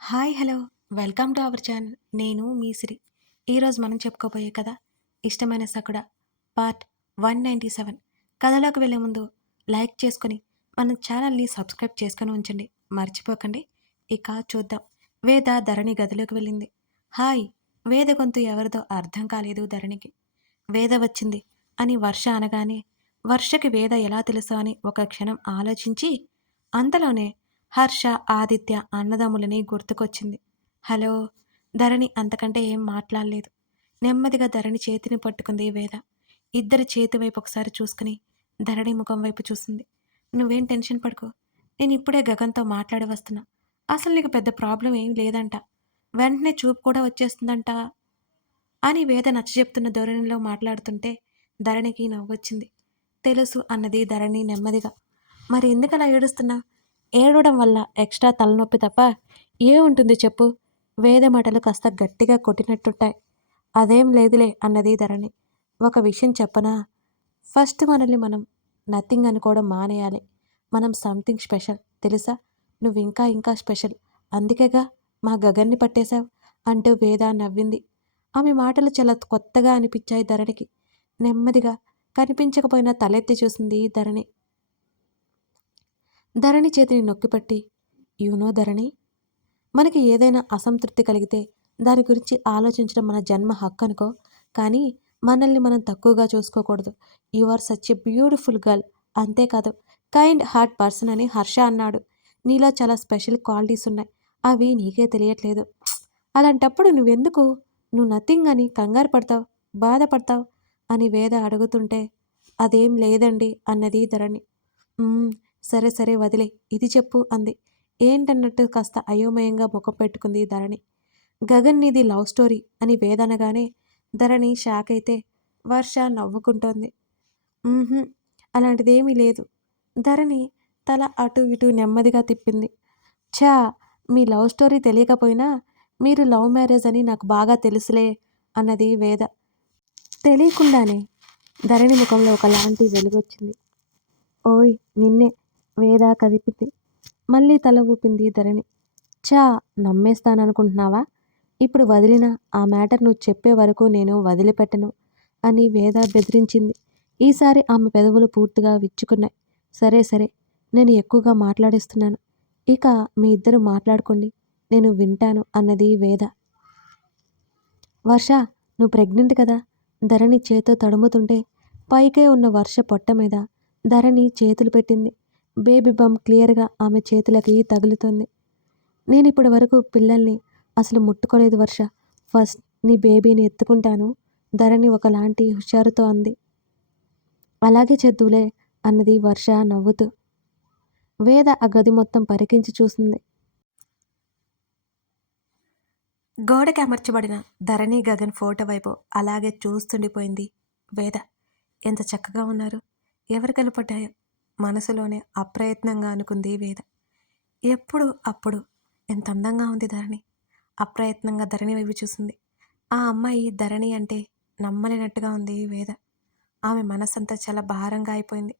Hi hello welcome to our channel. నేను మీ సిరి. ఈరోజు మనం చెప్పుకోబోయే కథ ఇష్టమైన సకుడ పార్ట్ 197. కథలోకి వెళ్ళే ముందు లైక్ చేసుకొని మన ఛానల్ని సబ్స్క్రైబ్ చేసుకొని ఉంచండి, మర్చిపోకండి. ఇక చూద్దాం. వేద ధరణి గదిలోకి వెళ్ళింది. హాయ్. వేద గొంతు ఎవరిదో అర్థం కాలేదు ధరణికి. వేద వచ్చింది అని వర్ష అనగానే వర్షకి వేద ఎలా తెలుసు అని ఒక క్షణం ఆలోచించి అంతలోనే హర్ష, ఆదిత్య అన్నదమ్ములని గుర్తుకొచ్చింది. హలో. ధరణి అంతకంటే ఏం మాట్లాడలేదు. నెమ్మదిగా ధరణి చేతిని పట్టుకుంది వేద. ఇద్దరి చేతి వైపు ఒకసారి చూసుకుని ధరణి ముఖం వైపు చూసింది. నువ్వేం టెన్షన్ పడుకో. నేను ఇప్పుడే గగన్తో మాట్లాడి వస్తున్నా. అసలు నీకు పెద్ద ప్రాబ్లం ఏం లేదంట. వెంటనే చూపు కూడా వచ్చేస్తుందంట అని వేద నచ్చజెప్తున్న ధోరణిలో మాట్లాడుతుంటే ధరణికి నవ్వొచ్చింది. తెలుసు అన్నది ధరణి నెమ్మదిగా. మరి ఎందుకలా ఏడుస్తున్నా? ఏడవడం వల్ల ఎక్స్ట్రా తలనొప్పి తప్ప ఏముంటుంది చెప్పు? వేద మాటలు కాస్త గట్టిగా కొట్టినట్టుంటాయి. అదేం లేదులే అన్నది ధరణి. ఒక విషయం చెప్పనా? ఫస్ట్ మనల్ని మనం నథింగ్ అనుకోవడం మానేయాలి. మనం సంథింగ్ స్పెషల్, తెలుసా? నువ్వు ఇంకా ఇంకా స్పెషల్. అందుకేగా మా గగన్ని పట్టేశావు అంటూ వేద నవ్వింది. ఆమె మాటలు చాలా కొత్తగా అనిపించాయి ధరణికి. నెమ్మదిగా కనిపించకపోయినా తలెత్తి చూసింది ధరణి. ధరణి చేతిని నొక్కిపట్టి, ధరణి, మనకి ఏదైనా అసంతృప్తి కలిగితే దాని గురించి ఆలోచించడం మన జన్మ హక్కు అనుకో. కానీ మనల్ని మనం తక్కువగా చూసుకోకూడదు. You are such a beautiful girl. అంతేకాదు కైండ్ హార్ట్ పర్సన్ అని హర్ష అన్నాడు. నీలో చాలా స్పెషల్ క్వాలిటీస్ ఉన్నాయి. అవి నీకే తెలియట్లేదు. అలాంటప్పుడు నువ్వెందుకు నువ్వు నథింగ్ అని కంగారు పడతావు, బాధపడతావు అని వేద అడుగుతుంటే అదేం లేదండి అన్నది ధరణి. సరే సరే వదిలే, ఇది చెప్పు అంది. ఏంటన్నట్టు కాస్త అయోమయంగా ముఖం పెట్టుకుంది ధరణి. గగన్ నీది లవ్ స్టోరీ అని వేదనగానే ధరణి షాక్ అయితే వర్ష నవ్వుకుంటోంది. అలాంటిదేమీ లేదు. ధరణి తల అటు ఇటు నెమ్మదిగా తిప్పింది. ఛా, మీ లవ్ స్టోరీ తెలియకపోయినా మీరు లవ్ మ్యారేజ్ అని నాకు బాగా తెలుసులే అన్నది వేద. తెలియకుండానే ధరణి ముఖంలో ఒకలాంటి వెలుగొచ్చింది. ఓయ్ నిన్నే, వేద కదిపింది. మళ్ళీ తల ఊపింది ధరణి. చా, నమ్మేస్తాననుకుంటున్నావా? ఇప్పుడు వదిలినా ఆ మ్యాటర్ నువ్వు చెప్పే వరకు నేను వదిలిపెట్టను అని వేద బెదిరించింది. ఈసారి ఆమె పెదవులు పూర్తిగా విచ్చుకున్నాయి. సరే సరే, నేను ఎక్కువగా మాట్లాడిస్తున్నాను. ఇక మీ ఇద్దరు మాట్లాడుకోండి, నేను వింటాను అన్నది వేద. వర్ష, నువ్వు ప్రెగ్నెంట్ కదా? ధరణి చేతో తడుముతుంటే పైకే ఉన్న వర్ష పొట్ట మీద ధరణి చేతులు పెట్టింది. బేబీ బమ్ క్లియర్గా ఆమె చేతులకి తగులుతుంది. నేనిప్పటి వరకు పిల్లల్ని అసలు ముట్టుకోలేదు వర్ష. ఫస్ట్ నీ బేబీని ఎత్తుకుంటాను ధరణి ఒకలాంటి హుషారుతో అంది. అలాగే చేద్దులే అన్నది వర్ష నవ్వుతూ. వేద ఆ గది మొత్తం పరికించి చూసింది. గోడకి అమర్చబడిన ధరణి గగన్ ఫోటో వైపు అలాగే చూస్తుండిపోయింది వేద. ఎంత చక్కగా ఉన్నారు, ఎవరు కనపడ్డాయో మనసులోనే అప్రయత్నంగా అనుకుంది వేద. ఎప్పుడు అప్పుడు ఎంత అందంగా ఉంది ధరణి. అప్రయత్నంగా ధరణి వైపు చూసింది. ఆ అమ్మాయి ధరణి అంటే నమ్మలేనట్టుగా ఉంది వేద. ఆమె మనసంతా చాలా భారంగా అయిపోయింది.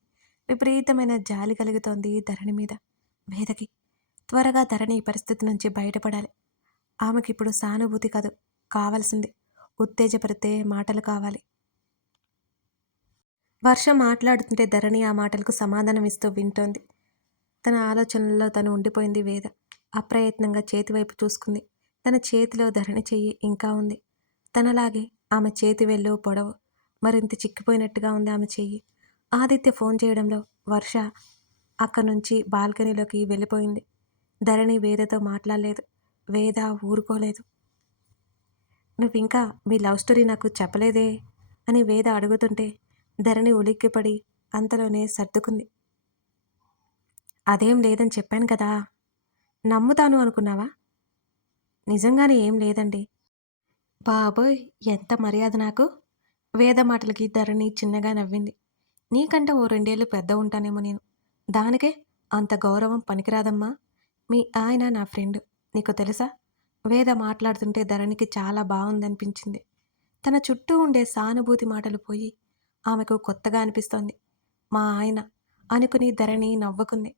విపరీతమైన జాలి కలుగుతోంది ధరణి మీద. వేదకి త్వరగా ధరణి ఈ పరిస్థితి నుంచి బయటపడాలి. ఆమెకిప్పుడు సానుభూతి కాదు కావాల్సింది, ఉత్తేజపరితే మాటలు కావాలి. వర్షం మాట్లాడుతుంటే ధరణి ఆ మాటలకు సమాధానం ఇస్తూ వింటోంది. తన ఆలోచనల్లో తను ఉండిపోయింది వేద. అప్రయత్నంగా చేతివైపు చూసుకుంది. తన చేతిలో ధరణి చెయ్యి ఇంకా ఉంది. తనలాగే ఆమె చేతి వెళ్ళు పొడవు మరింత చిక్కిపోయినట్టుగా ఉంది ఆమె చెయ్యి. ఆదిత్య ఫోన్ చేయడంలో వర్ష అక్కడి నుంచి బాల్కనీలోకి వెళ్ళిపోయింది. ధరణి వేదతో మాట్లాడలేదు. వేద ఊరుకోలేదు. నువ్వింకా మీ లవ్ స్టోరీ నాకు చెప్పలేదే అని వేద అడుగుతుంటే ధరణి ఉలిక్కిపడి అంతలోనే సర్దుకుంది. అదేం లేదని చెప్పాను కదా. నమ్ముతాను అనుకున్నావా? నిజంగానే ఏం లేదండి. బాబోయ్, ఎంత మర్యాద నాకు. వేద మాటలకి ధరణి చిన్నగా నవ్వింది. నీకంటే ఓ 2 ఏళ్ళు పెద్ద ఉంటానేమో నేను. దానికే అంత గౌరవం పనికిరాదమ్మా. మీ ఆయన నా ఫ్రెండ్, నీకు తెలుసా? వేద మాట్లాడుతుంటే ధరణికి చాలా బాగుందనిపించింది. తన చుట్టూ ఉండే సానుభూతి మాటలు పోయి ఆమెకు కొత్తగా అనిపిస్తోంది. మా ఆయన అనుకుని ధరణి నవ్వుకుంది.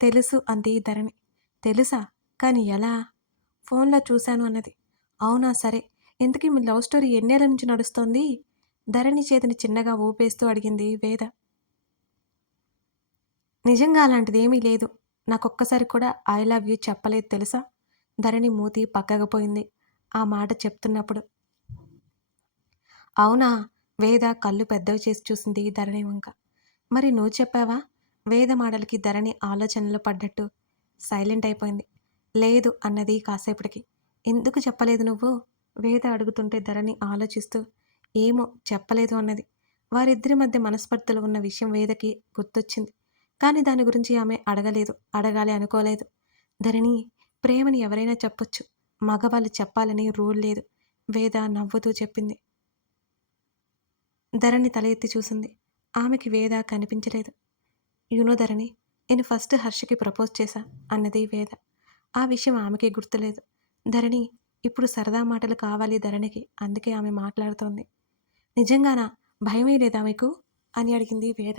తెలుసు అంది ధరణి. తెలుసా? కానీ ఎలా? ఫోన్‌లో చూశాను అన్నది. అవునా! సరే. ఇంతకీ మీ లవ్ స్టోరీ ఎన్నేళ్ల నుంచి నడుస్తోంది? ధరణి చేతిని చిన్నగా ఊపేస్తూ అడిగింది వేద. నిజంగా అలాంటిదేమీ లేదు. నాకొక్కసారి కూడా ఐ లవ్ యూ చెప్పలేదు తెలుసా? ధరణి మూతి పక్కకు పోయింది. ఆ మాట చెప్తున్నప్పుడు. అవునా! వేద కళ్ళు పెద్దవి చేసి చూసింది ధరణి వంక. మరి నువ్వు చెప్పావా? వేద మాటలకి ధరణి ఆలోచనలో పడ్డట్టు సైలెంట్ అయిపోయింది. లేదు అన్నది కాసేపటికి. ఎందుకు చెప్పలేదు నువ్వు? వేద అడుగుతుంటే ధరణి ఆలోచిస్తూ ఏమో చెప్పలేదు అన్నది. వారిద్దరి మధ్య మనస్పర్ధలు ఉన్న విషయం వేదకి గుర్తొచ్చింది. కానీ దాని గురించి ఆమె అడగలేదు. అడగాలి అనుకోలేదు. ధరణి, ప్రేమని ఎవరైనా చెప్పొచ్చు. మగవాళ్ళు చెప్పాలని రూల్ లేదు. వేద నవ్వుతూ చెప్పింది. ధరణి తల ఎత్తి చూసింది. ఆమెకి వేద కనిపించలేదు. యూనో ధరణి, నేను ఫస్ట్ హర్షకి ప్రపోజ్ చేశా అన్నది వేద. ఆ విషయం ఆమెకి గుర్తులేదు. ధరణి, ఇప్పుడు సరదా మాటలు కావాలి ధరణికి. అందుకే ఆమె మాట్లాడుతోంది. నిజంగానా? భయమే లేదా మీకు? అని అడిగింది వేద.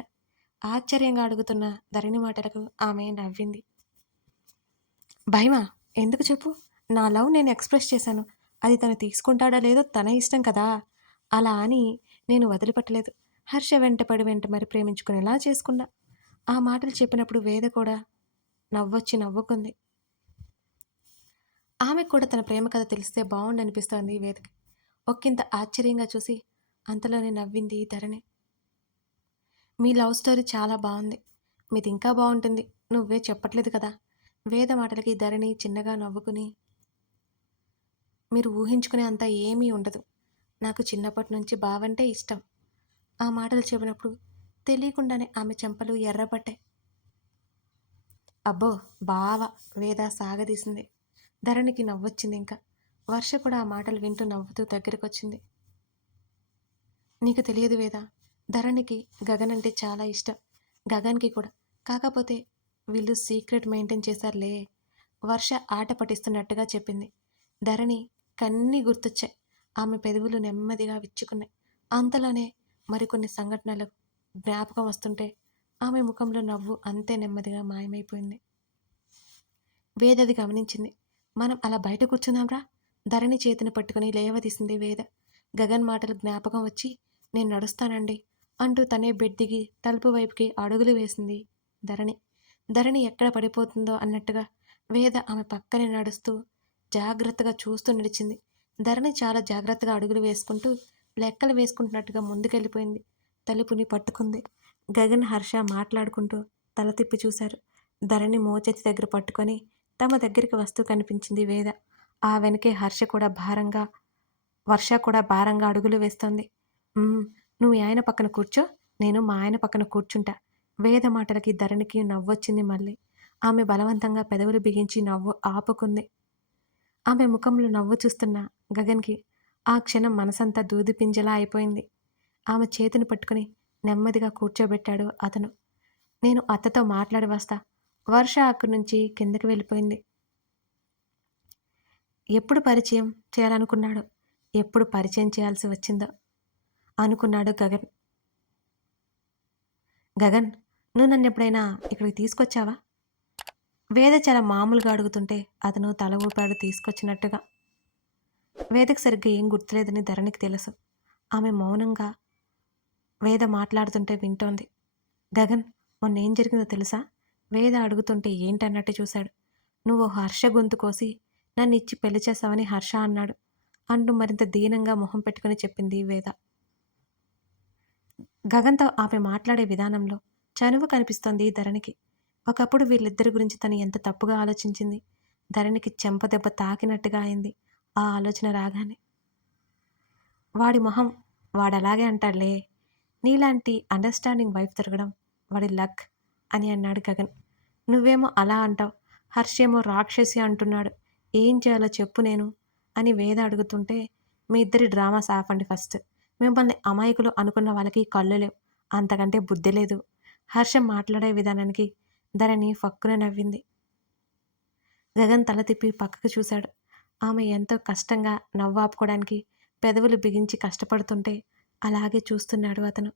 ఆశ్చర్యంగా అడుగుతున్న ధరణి మాటలకు ఆమె నవ్వింది. భయమా? ఎందుకు చెప్పు? నా లవ్ నేను ఎక్స్‌ప్రెస్ చేశాను. అది తను తీసుకుంటాడో లేదో తన ఇష్టం కదా! అలా అని నేను వదిలిపెట్టలేదు. హర్ష వెంట మరి ప్రేమించుకునేలా చేసుకున్నా. ఆ మాటలు చెప్పినప్పుడు వేద కూడా నవ్వొచ్చి నవ్వుకుంది. ఆమెకు కూడా తన ప్రేమ కథ తెలిస్తే బావుండనిపిస్తోంది వేదకి. ఒకింత ఆశ్చర్యంగా చూసి అంతలోనే నవ్వింది ధరణి. మీ లవ్ స్టోరీ చాలా బావుంది. మీదింకా బావుంటుంది. నువ్వే చెప్పట్లేదు కదా! వేద మాటలకి ధరణి చిన్నగా నవ్వుకుని, మీరు ఊహించుకునే అంత ఏమీ ఉండదు. నాకు చిన్నప్పటి నుంచి బావంటే ఇష్టం. ఆ మాటలు చెప్పినప్పుడు తెలియకుండానే ఆమె చెంపలు ఎర్రబడ్డాయి. అబ్బో! బావ వేద సాగదీసింది. ధరణికి నవ్వొచ్చిందింక. వర్ష కూడా ఆ మాటలు వింటూ నవ్వుతూ దగ్గరకొచ్చింది. నీకు తెలియదు వేద, ధరణికి గగన్ అంటే చాలా ఇష్టం. గగన్‌కి కూడా. కాకపోతే వీళ్ళు సీక్రెట్ మెయింటైన్ చేశారులే. వర్ష ఆట పట్టిస్తున్నట్టుగా చెప్పింది. ధరణి కన్నీ గుర్తొచ్చాయి. ఆమె పెదవులు నెమ్మదిగా విచ్చుకున్నాయి. అంతలోనే మరికొన్ని సంఘటనలు జ్ఞాపకం వస్తుంటే ఆమె ముఖంలో నవ్వు అంతే నెమ్మదిగా మాయమైపోయింది. వేదది గమనించింది. మనం అలా బయట కూర్చుందాంరా. ధరణి చేతిని పట్టుకుని లేవదీసింది వేద. గగన్ మాటలు జ్ఞాపకం వచ్చి నేను నడుస్తానండి అంటూ తనే బెడ్ దిగి తలుపు వైపుకి అడుగులు వేసింది ధరణి. ధరణి ఎక్కడ పడిపోతుందో అన్నట్టుగా వేద ఆమె పక్కనే నడుస్తూ జాగ్రత్తగా చూస్తూ నడిచింది. ధరణి చాలా జాగ్రత్తగా అడుగులు వేసుకుంటూ లెక్కలు వేసుకుంటున్నట్టుగా ముందుకెళ్ళిపోయింది. తలుపుని పట్టుకుంది. గగన్, హర్ష మాట్లాడుకుంటూ తల తిప్పి చూశారు. ధరణి మోచేతి దగ్గర పట్టుకొని తమ దగ్గరికి వస్తూ కనిపించింది వేద. ఆ వెనకే వర్ష కూడా భారంగా అడుగులు వేస్తోంది. నువ్వు మీ ఆయన పక్కన కూర్చో, నేను మా ఆయన పక్కన కూర్చుంటా. వేద మాటలకి ధరణికి నవ్వొచ్చింది మళ్ళీ. ఆమె బలవంతంగా పెదవులు బిగించి నవ్వు ఆపుకుంది. ఆమె ముఖంలో నవ్వు చూస్తున్న గగన్‌కి ఆ క్షణం మనసంతా దూదిపింజలా అయిపోయింది. ఆమె చేతిని పట్టుకుని నెమ్మదిగా కూర్చోబెట్టాడు అతను. నేను అత్తతో మాట్లాడి వస్తా. వర్ష అక్కడి నుంచి కిందకి వెళ్ళిపోయింది. ఎప్పుడు పరిచయం చేయాలనుకున్నాడో, ఎప్పుడు పరిచయం చేయాల్సి వచ్చిందో అనుకున్నాడు గగన్. గగన్, నువ్వు నన్నెప్పుడైనా ఇక్కడికి తీసుకొచ్చావా? వేద చాలా మామూలుగా అడుగుతుంటే అతను తల ఊపాడు తీసుకొచ్చినట్టుగా. వేదకి సరిగ్గా ఏం గుర్తులేదని ధరణికి తెలుసు. ఆమె మౌనంగా వేద మాట్లాడుతుంటే వింటోంది. గగన్, మొన్నేం జరిగిందో తెలుసా? వేద అడుగుతుంటే ఏంటన్నట్టు చూశాడు. నువ్వు హర్ష గొంతు కోసి నన్నిచ్చి పెళ్లి చేస్తావని హర్ష అన్నాడు అంటూ మరింత దీనంగా మొహం పెట్టుకుని చెప్పింది వేద. గగన్‌తో ఆమె మాట్లాడే విధానంలో చనువు కనిపిస్తోంది ధరణికి. ఒకప్పుడు వీళ్ళిద్దరి గురించి తను ఎంత తప్పుగా ఆలోచించింది. ధరణికి చెంపదెబ్బ తాకినట్టుగా అయింది ఆ ఆలోచన రాగానే. వాడి మొహం వాడలాగే అంటాడులే. నీలాంటి అండర్‌స్టాండింగ్ వైఫ్ దొరకడం వాడి లక్ అని అన్నాడు గగన్. నువ్వేమో అలా అంటావు. హర్షేమో రాక్షసి అంటున్నాడు. ఏం చేయాలో చెప్పు నేను అని వేద అడుగుతుంటే మీ ఇద్దరి డ్రామాస్ ఆపండి ఫస్ట్. మిమ్మల్ని అమాయకులు అనుకున్న వాళ్ళకి కళ్ళు లేవు. అంతకంటే బుద్ధి లేదు. హర్ష మాట్లాడే విధానానికి ధరణి ఫక్కున నవ్వింది. గగన్ తల తిప్పి పక్కకు చూశాడు. ఆమె ఎంతో కష్టంగా నవ్వాపుకోవడానికి పెదవులు బిగించి కష్టపడుతుంటే అలాగే చూస్తున్నాడు అతను.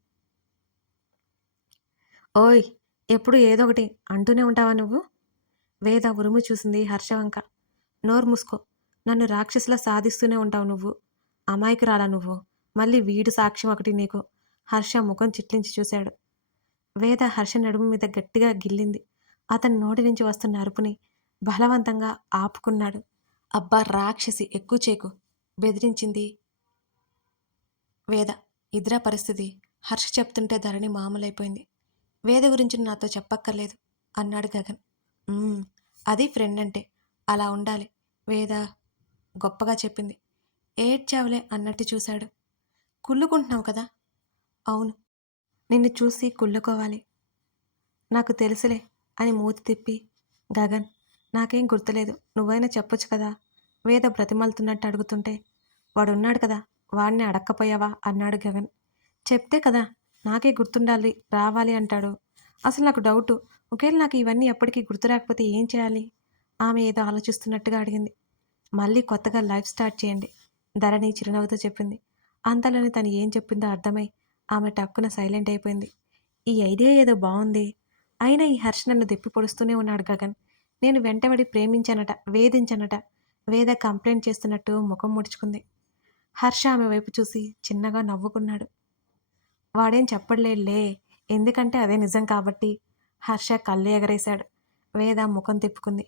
ఓయ్! ఎప్పుడు ఏదో ఒకటి అంటూనే ఉంటావా నువ్వు? వేద ఉరుము చూసింది హర్ష వంక. నోరు మూసుకో. నన్ను రాక్షసిలా సాధిస్తూనే ఉంటావు నువ్వు. అమాయకురాలా నువ్వు. మళ్ళీ వీడు సాక్ష్యం ఒకటి నీకు. హర్ష ముఖం చిట్లించి చూశాడు. వేద హర్ష నడుము మీద గట్టిగా గిల్లింది. అతని నోటి నుంచి వస్తున్న అరుపుని బలవంతంగా ఆపుకున్నాడు. అబ్బా రాక్షసి ఎక్కువ చేకు బెదిరించింది వేద. ఇదిరా పరిస్థితి. హర్ష చెప్తుంటే ధరణి మామూలైపోయింది. వేద గురించి నాతో చెప్పక్కర్లేదు అన్నాడు గగన్. "ఉమ్, అది ఫ్రెండ్ అంటే అలా ఉండాలి వేద గొప్పగా చెప్పింది. ఏడ్చావులే అన్నట్టు చూశాడు. కుళ్ళుకుంటున్నావు కదా. అవును, నిన్ను చూసి కుళ్ళుకోవాలి. నాకు తెలుసులే అని మూతి తిప్పి, గగన్ నాకేం గుర్తులేదు, నువ్వైనా చెప్పొచ్చు కదా. వేద బ్రతిమలుతున్నట్టు అడుగుతుంటే, వాడున్నాడు కదా, వాడిని అడక్కపోయావా అన్నాడు గగన్. చెప్తే కదా నాకే గుర్తుండాలి రావాలి అంటాడు. అసలు నాకు డౌటు, ఒకవేళ నాకు ఇవన్నీ ఎప్పటికీ గుర్తు రాకపోతే ఏం చేయాలి. ఆమె ఏదో ఆలోచిస్తున్నట్టుగా అడిగింది. మళ్ళీ కొత్తగా లైఫ్ స్టార్ట్ చేయండి ధరణి చిరునవ్వుతో చెప్పింది. అంతలోనే తను ఏం చెప్పిందో అర్థమై ఆమె టక్కున సైలెంట్ అయిపోయింది. ఈ ఐడియా ఏదో బాగుంది. అయినా ఈ హర్ష నన్ను దెప్పి పొడుస్తూనే ఉన్నాడు గగన్. నేను వెంటబడి ప్రేమించానట, వేధించానట. వేద కంప్లైంట్ చేస్తున్నట్టు ముఖం ముడుచుకుంది. హర్ష ఆమె వైపు చూసి చిన్నగా నవ్వుకున్నాడు. వాడేం చెప్పడులేలే, ఎందుకంటే అదే నిజం కాబట్టి. హర్ష కళ్ళు ఎగరేశాడు. వేద ముఖం తిప్పుకుంది.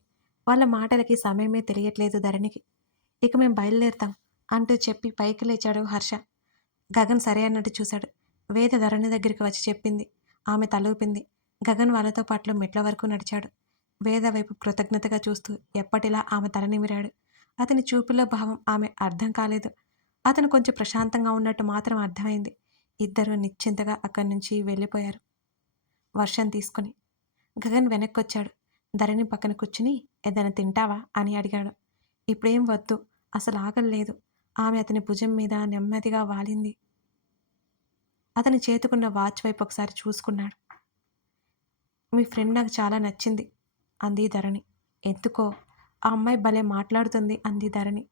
వాళ్ళ మాటలకి సమయమే తెలియట్లేదు ధరణికి. ఇక మేం బయలుదేరుతాం అంటూ చెప్పి పైకి లేచాడు హర్ష. గగన్ సరే అన్నట్టు చూశాడు. వేద ధరణి దగ్గరికి వచ్చి చెప్పింది. ఆమె తలూపింది. గగన్ వాళ్ళతో పాటు మెట్ల వరకు నడిచాడు. వేద వైపు కృతజ్ఞతగా చూస్తూ ఎప్పటిలా ఆమె తల నిమిరాడు. అతని చూపుల్లో భావం ఆమె అర్థం కాలేదు. అతను కొంచెం ప్రశాంతంగా ఉన్నట్టు మాత్రం అర్థమైంది. ఇద్దరూ నిశ్చింతగా అక్కడి నుంచి వెళ్ళిపోయారు వర్షం తీసుకుని. గగన్ వెనక్కొచ్చాడు. ధరణి పక్కన కూర్చుని ఏదైనా తింటావా అని అడిగాడు. ఇప్పుడేం వద్దు, అసలు ఆకలి ఆమె అతని భుజం మీద నెమ్మదిగా వాలింది. అతని చేతుకున్న వాచ్ వైపు ఒకసారి చూసుకున్నాడు. మీ ఫ్రెండ్ నాకు చాలా నచ్చింది అంది ధరణి. ఎందుకో ఆ అమ్మాయి భలే మాట్లాడుతుంది అంది ధరణి.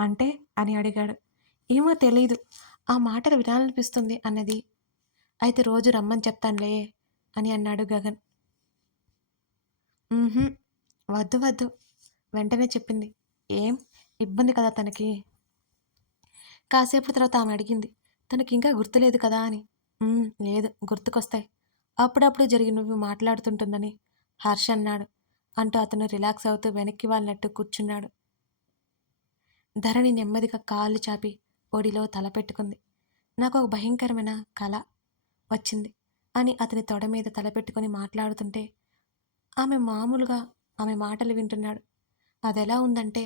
అంటే అని అడిగాడు. ఏమో తెలీదు, ఆ మాటలు వినాలనిపిస్తుంది అన్నది. అయితే రోజు రమ్మని చెప్తానులే అని అన్నాడు గగన్. వద్దు వద్దు వెంటనే చెప్పింది. ఏం ఇబ్బంది కదా తనకి. కాసేపు తర్వాత ఆమె అడిగింది. తనకింకా గుర్తులేదు కదా అని. లేదు, గుర్తుకొస్తాయి. అప్పుడప్పుడు జరిగినవి మాట్లాడుతుంటుందని హర్ష అన్నాడు అంటూ అతను రిలాక్స్ అవుతూ వెనక్కి వాళ్ళనట్టు కూర్చున్నాడు. ధరణి నెమ్మదిగా కాళ్ళు చాపి ఒడిలో తల పెట్టుకుంది. నాకు ఒక భయంకరమైన కళ వచ్చింది అని అతని తొడ మీద తలపెట్టుకొని మాట్లాడుతుంటే ఆమె మాటలు వింటున్నాడు. అదెలా ఉందంటే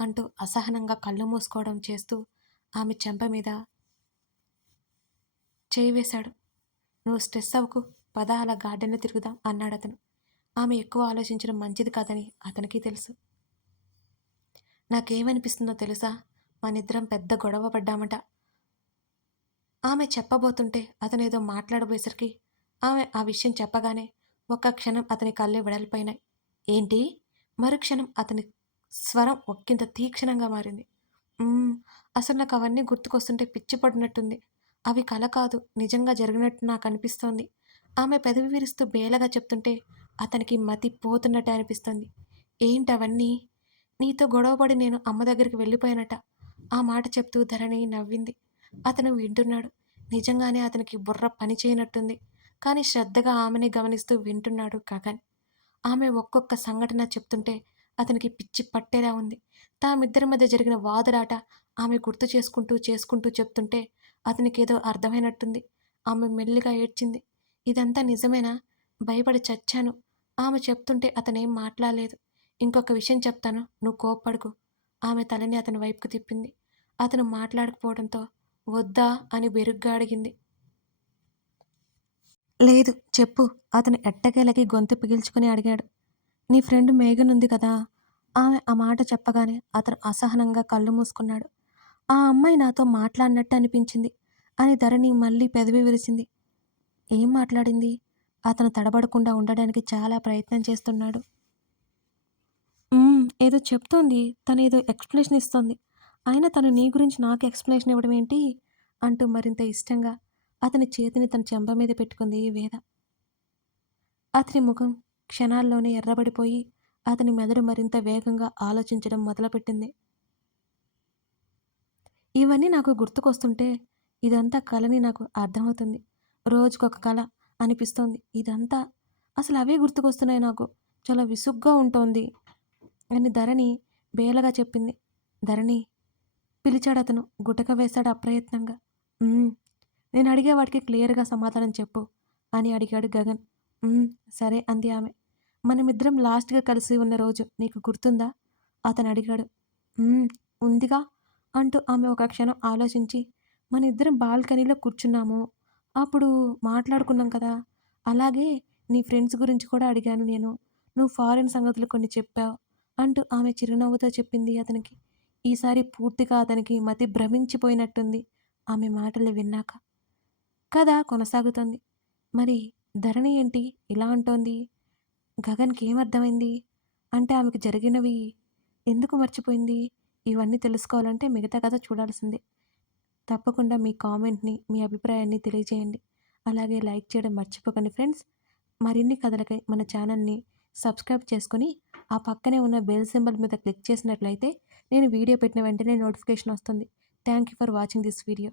అంటూ అసహనంగా కళ్ళు మూసుకోవడం చేస్తూ ఆమె చెంప మీద చేయి వేశాడు. నువ్వు స్ట్రెస్ అవ్వకు, పద అలా గార్డెన్లో తిరుగుదాం అన్నాడతను. ఆమె ఎక్కువ ఆలోచించడం మంచిది కాదని అతనికి తెలుసు. నాకేమనిపిస్తుందో తెలుసా, మనిద్దరం పెద్ద గొడవ పడ్డామట. ఆమె చెప్పబోతుంటే అతనేదో మాట్లాడబోయేసరికి ఆమె ఆ విషయం చెప్పగానే ఒక్క క్షణం అతని కళ్ళు వెడల్పోయినాయి. ఏంటి? మరుక్షణం అతని స్వరం ఒక్కింత తీక్షణంగా మారింది. అసలు నాకు అవన్నీ గుర్తుకొస్తుంటే పిచ్చి పడినట్టుంది. అవి కల కాదు, నిజంగా జరిగినట్టు నాకు అనిపిస్తోంది. ఆమె పెదవి విరుస్తూ బేలగా చెప్తుంటే అతనికి మతి పోతున్నట్టే అనిపిస్తుంది. ఏంటవన్నీ? నీతో గొడవపడి నేను అమ్మ దగ్గరికి వెళ్ళిపోయానట. ఆ మాట చెప్తూ ధరణి నవ్వింది. అతను వింటున్నాడు. నిజంగానే అతనికి బుర్ర పని చేయనట్టుంది. కానీ శ్రద్ధగా ఆమెని గమనిస్తూ వింటున్నాడు గగన్. ఆమె ఒక్కొక్క సంఘటన చెప్తుంటే అతనికి పిచ్చి పట్టేలా ఉంది. తామిద్దరి మధ్య జరిగిన వాదులాట ఆమె గుర్తు చేసుకుంటూ చెప్తుంటే అతనికేదో అర్థమైనట్టుంది. ఆమె మెల్లిగా ఏడ్చింది. ఇదంతా నిజమేనా? భయపడి చచ్చాను. ఆమె చెప్తుంటే అతనేం మాట్లాడలేదు. ఇంకొక విషయం చెప్తాను, నువ్వు కోప్పడకు. ఆమె తలని అతని వైపుకు తిప్పింది. అతను మాట్లాడకపోవడంతో వద్దా అని బెరుగ్గా అడిగింది. లేదు చెప్పు అతను ఎట్టకేలకి గొంతు పిగిల్చుకుని అడిగాడు. నీ ఫ్రెండ్ మేఘన్ ఉంది కదా. ఆమె ఆ మాట చెప్పగానే అతను అసహనంగా కళ్ళు మూసుకున్నాడు. ఆ అమ్మాయి నాతో మాట్లాడినట్టు అనిపించింది అని ధరణి మళ్ళీ పెదవి విరిచింది. ఏం మాట్లాడింది? అతను తడబడకుండా ఉండడానికి చాలా ప్రయత్నం చేస్తున్నాడు. ఏదో చెప్తోంది, తనేదో ఎక్స్ప్లెనేషన్ ఇస్తోంది. అయినా తను నీ గురించి నాకు ఎక్స్ప్లెనేషన్ ఇవ్వడం ఏంటి అంటూ మరింత ఇష్టంగా అతని చేతిని తన చెంప మీద పెట్టుకుంది వేద. అతని ముఖం క్షణాల్లోనే ఎర్రబడిపోయి అతని మెదడు మరింత వేగంగా ఆలోచించడం మొదలుపెట్టింది. ఇవన్నీ నాకు గుర్తుకొస్తుంటే ఇదంతా కలని నాకు అర్థమవుతుంది. రోజుకొక కల అనిపిస్తోంది. ఇదంతా అసలు అవే గుర్తుకొస్తున్నాయి నాకు. చాలా విసుగ్గా ఉంటోంది అని ధరణి బేలగా చెప్పింది. ధరణి పిలిచాడతను. గుటక వేశాడు అప్రయత్నంగా. హ్మ్. నేనడిగే వాటికి క్లియర్‌గా సమాధానం చెప్పు అని అడిగాడు గగన్. హ్మ్. సరే అంది ఆమె. మనమిద్దరం లాస్ట్‌గా కలిసి ఉన్న రోజు నీకు గుర్తుందా? అతనడిగాడు. హ్మ్. ఉందిగా అంటూ ఆమె ఒక క్షణం ఆలోచించి, మనిద్దరం బాల్కనీలో కూర్చున్నాము. అప్పుడు మాట్లాడుకున్నాం కదా! అలాగే నీ ఫ్రెండ్స్ గురించి కూడా అడిగాను నేను. నువ్వు ఫారెన్ సంగతులు కొన్ని చెప్పావు అంటూ ఆమె చిరునవ్వుతో చెప్పింది అతనికి. ఈసారి పూర్తిగా అతనికి మతి భ్రమించిపోయినట్టుంది ఆమె మాటలు విన్నాక. కథ కొనసాగుతోంది. మరి ధరణి ఏంటి ఇలా అంటోంది? గగన్‌కేమర్థమైంది? అంటే ఆమెకు జరిగినవి ఎందుకు మర్చిపోయింది? ఇవన్నీ తెలుసుకోవాలంటే మిగతా కథ చూడాల్సిందే. తప్పకుండా మీ కామెంట్‌ని, మీ అభిప్రాయాన్ని తెలియజేయండి. అలాగే లైక్ చేయడం మర్చిపోకండి ఫ్రెండ్స్. మరిన్ని కథలకై మన ఛానల్‌ని సబ్స్క్రైబ్ చేసుకొని, ఆ పక్కనే ఉన్న బెల్ సింబల్ మీద క్లిక్ చేసినట్లయితే నేను వీడియో పెట్టిన వెంటనే నోటిఫికేషన్ వస్తుంది. Thank you for watching this video.